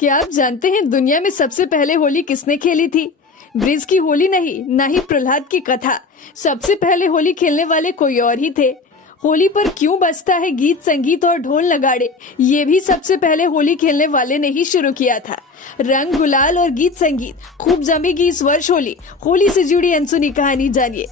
क्या आप जानते हैं दुनिया में सबसे पहले होली किसने खेली थी? ब्रिज की होली नहीं, न ही प्रहलाद की कथा। सबसे पहले होली खेलने वाले कोई और ही थे। होली पर क्यों बजता है गीत संगीत और ढोल नगाड़े, ये भी सबसे पहले होली खेलने वाले ने ही शुरू किया था। रंग गुलाल और गीत संगीत खूब जमेगी इस वर्ष होली। होली से जुड़ी अनसुनी कहानी जानिए।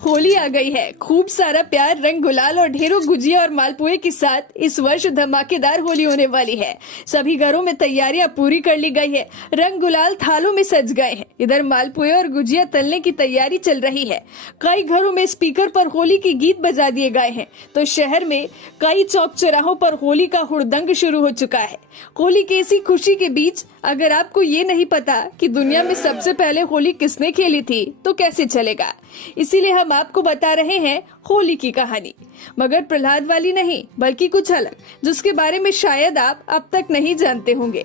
होली आ गई है, खूब सारा प्यार, रंग गुलाल और ढेरों गुजिया और मालपुए के साथ इस वर्ष धमाकेदार होली होने वाली है। सभी घरों में तैयारियां पूरी कर ली गई है। रंग गुलाल थालों में सज गए हैं। इधर मालपुए और गुजिया तलने की तैयारी चल रही है। कई घरों में स्पीकर पर होली के गीत बजा दिए गए हैं, तो शहर में कई चौक चौराहों पर होली का हुड़दंग शुरू हो चुका है। होली की इसी खुशी के बीच अगर आपको ये नहीं पता कि दुनिया में सबसे पहले होली किसने खेली थी तो कैसे चलेगा। इसीलिए हम आपको बता रहे हैं होली की कहानी, मगर प्रहलाद वाली नहीं, बल्कि कुछ अलग, जिसके बारे में शायद आप अब तक नहीं जानते होंगे।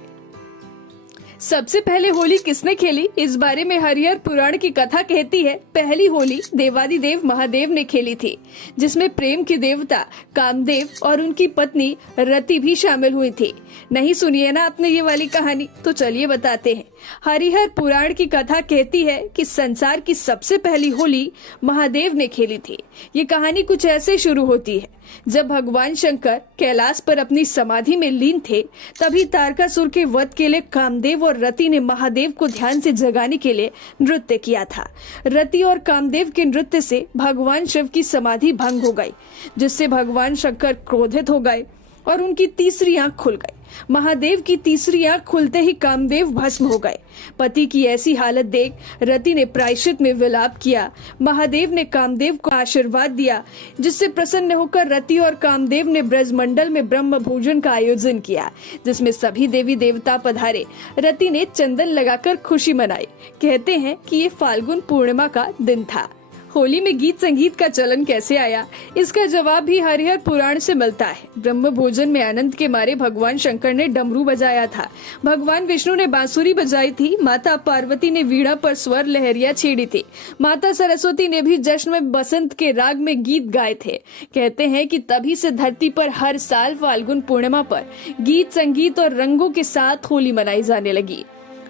सबसे पहले होली किसने खेली, इस बारे में हरिहर पुराण की कथा कहती है पहली होली देवादिदेव महादेव ने खेली थी, जिसमें प्रेम के देवता कामदेव और उनकी पत्नी रति भी शामिल हुई थी। नहीं सुनिए ना आपने ये वाली कहानी, तो चलिए बताते हैं। हरिहर पुराण की कथा कहती है कि संसार की सबसे पहली होली महादेव ने खेली थी। ये कहानी कुछ ऐसे शुरू होती है। जब भगवान शंकर कैलाश पर अपनी समाधि में लीन थे, तभी तारकासुर के वध के लिए कामदेव और रति ने महादेव को ध्यान से जगाने के लिए नृत्य किया था। रति और कामदेव के नृत्य से भगवान शिव की समाधि भंग हो गई, जिससे भगवान शंकर क्रोधित हो गए और उनकी तीसरी आंख खुल गई। महादेव की तीसरी आंख खुलते ही कामदेव भस्म हो गए। पति की ऐसी हालत देख रति ने प्रायश्चित में विलाप किया। महादेव ने कामदेव को आशीर्वाद दिया, जिससे प्रसन्न होकर रति और कामदेव ने ब्रजमंडल में ब्रह्म भोजन का आयोजन किया, जिसमें सभी देवी देवता पधारे। रति ने चंदन लगाकर खुशी मनाई। कहते हैं कि ये फाल्गुन पूर्णिमा का दिन था। होली में गीत संगीत का चलन कैसे आया, इसका जवाब भी हरिहर पुराण से मिलता है। ब्रह्म भोजन में आनंद के मारे भगवान शंकर ने डमरू बजाया था, भगवान विष्णु ने बांसुरी बजाई थी, माता पार्वती ने वीणा पर स्वर लहरिया छेड़ी थी, माता सरस्वती ने भी जश्न में बसंत के राग में गीत गाए थे। कहते हैं कि तभी से धरती पर हर साल फाल्गुन पूर्णिमा पर गीत संगीत और रंगों के साथ होली मनाई जाने लगी।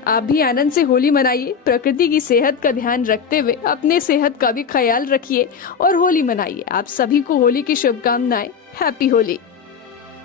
आप भी आनंद से होली मनाइए। प्रकृति की सेहत का ध्यान रखते हुए अपने सेहत का भी ख्याल रखिए और होली मनाइए। आप सभी को होली की शुभकामनाएं। हैप्पी होली।